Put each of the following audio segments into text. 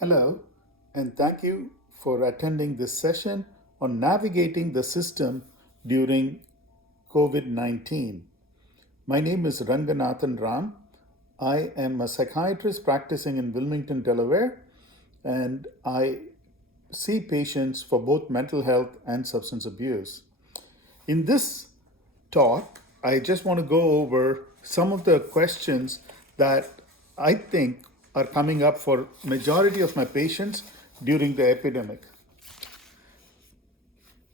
Hello, and thank you for attending this session on navigating the system during COVID 19. My name is Ranganathan Ram. I am a psychiatrist practicing in Wilmington, Delaware, and I see patients for both mental health and substance abuse. In this talk, I just want to go over some of the questions that I think are coming up for majority of my patients during the epidemic.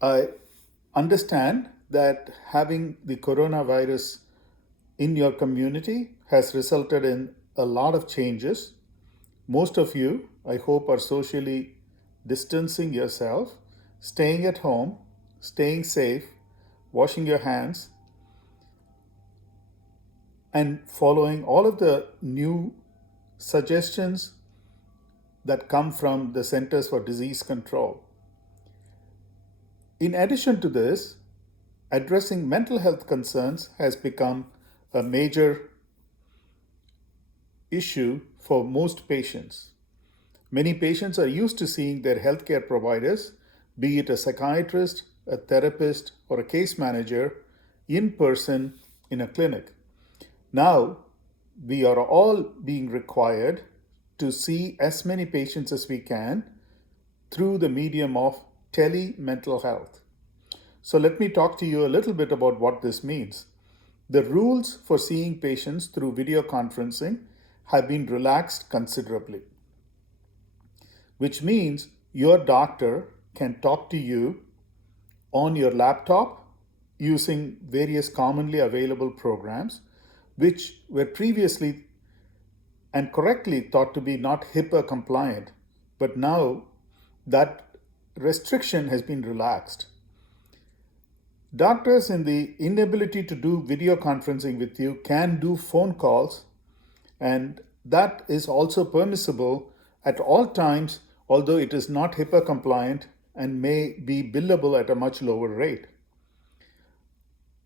I understand that having the coronavirus in your community has resulted in a lot of changes. Most of you, I hope, are socially distancing yourself, staying at home, staying safe, washing your hands, and following all of the new suggestions that come from the Centers for Disease Control. In addition to this, addressing mental health concerns has become a major issue for most patients. Many patients are used to seeing their healthcare providers, be it a psychiatrist, a therapist, or a case manager, in person in a clinic. Now, we are all being required to see as many patients as we can through the medium of tele-mental health. So let me talk to you a little bit about what this means. The rules for seeing patients through video conferencing have been relaxed considerably, which means your doctor can talk to you on your laptop using various commonly available programs, which were previously and correctly thought to be not HIPAA compliant, but now that restriction has been relaxed. Doctors, in the inability to do video conferencing with you, can do phone calls, and that is also permissible at all times, although it is not HIPAA compliant and may be billable at a much lower rate.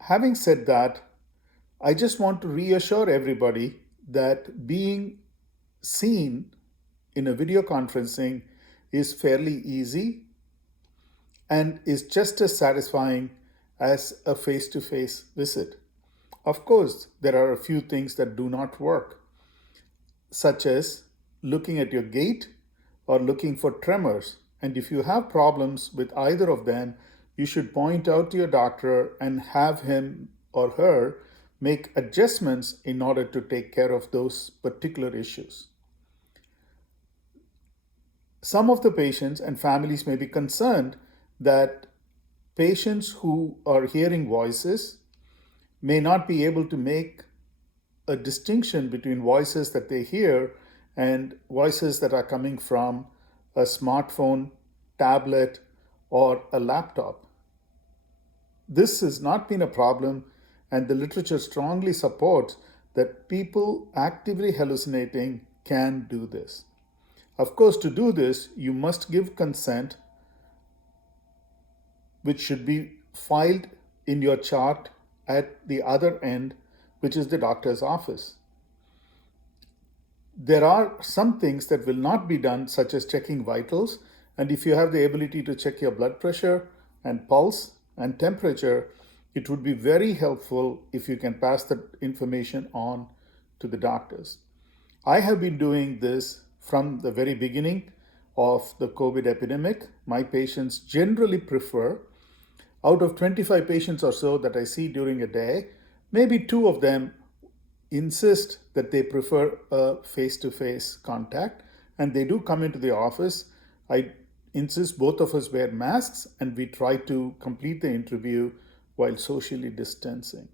Having said that, I just want to reassure everybody that being seen in a video conferencing is fairly easy and is just as satisfying as a face to face visit. Of course, there are a few things that do not work, such as looking at your gait or looking for tremors. And if you have problems with either of them, you should point out to your doctor and have him or her make adjustments in order to take care of those particular issues. Some of the patients and families may be concerned that patients who are hearing voices may not be able to make a distinction between voices that they hear and voices that are coming from a smartphone, tablet, or a laptop. This has not been a problem, and the literature strongly supports that people actively hallucinating can do this. Of course, to do this, you must give consent, which should be filed in your chart at the other end, which is the doctor's office. There are some things that will not be done, such as checking vitals, and if you have the ability to check your blood pressure and pulse and temperature, it would be very helpful if you can pass that information on to the doctors. I have been doing this from the very beginning of the COVID epidemic. My patients generally prefer, out of 25 patients or so that I see during a day, maybe 2 of them insist that they prefer a face-to-face contact, and they do come into the office. I insist both of us wear masks, and we try to complete the interview while socially distancing.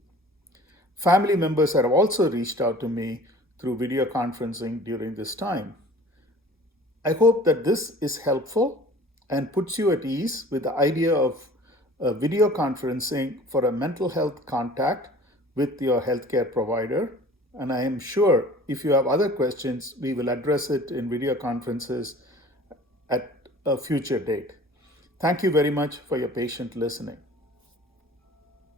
Family members have also reached out to me through video conferencing during this time. I hope that this is helpful and puts you at ease with the idea of video conferencing for a mental health contact with your healthcare provider. And I am sure if you have other questions, we will address it in video conferences at a future date. Thank you very much for your patient listening.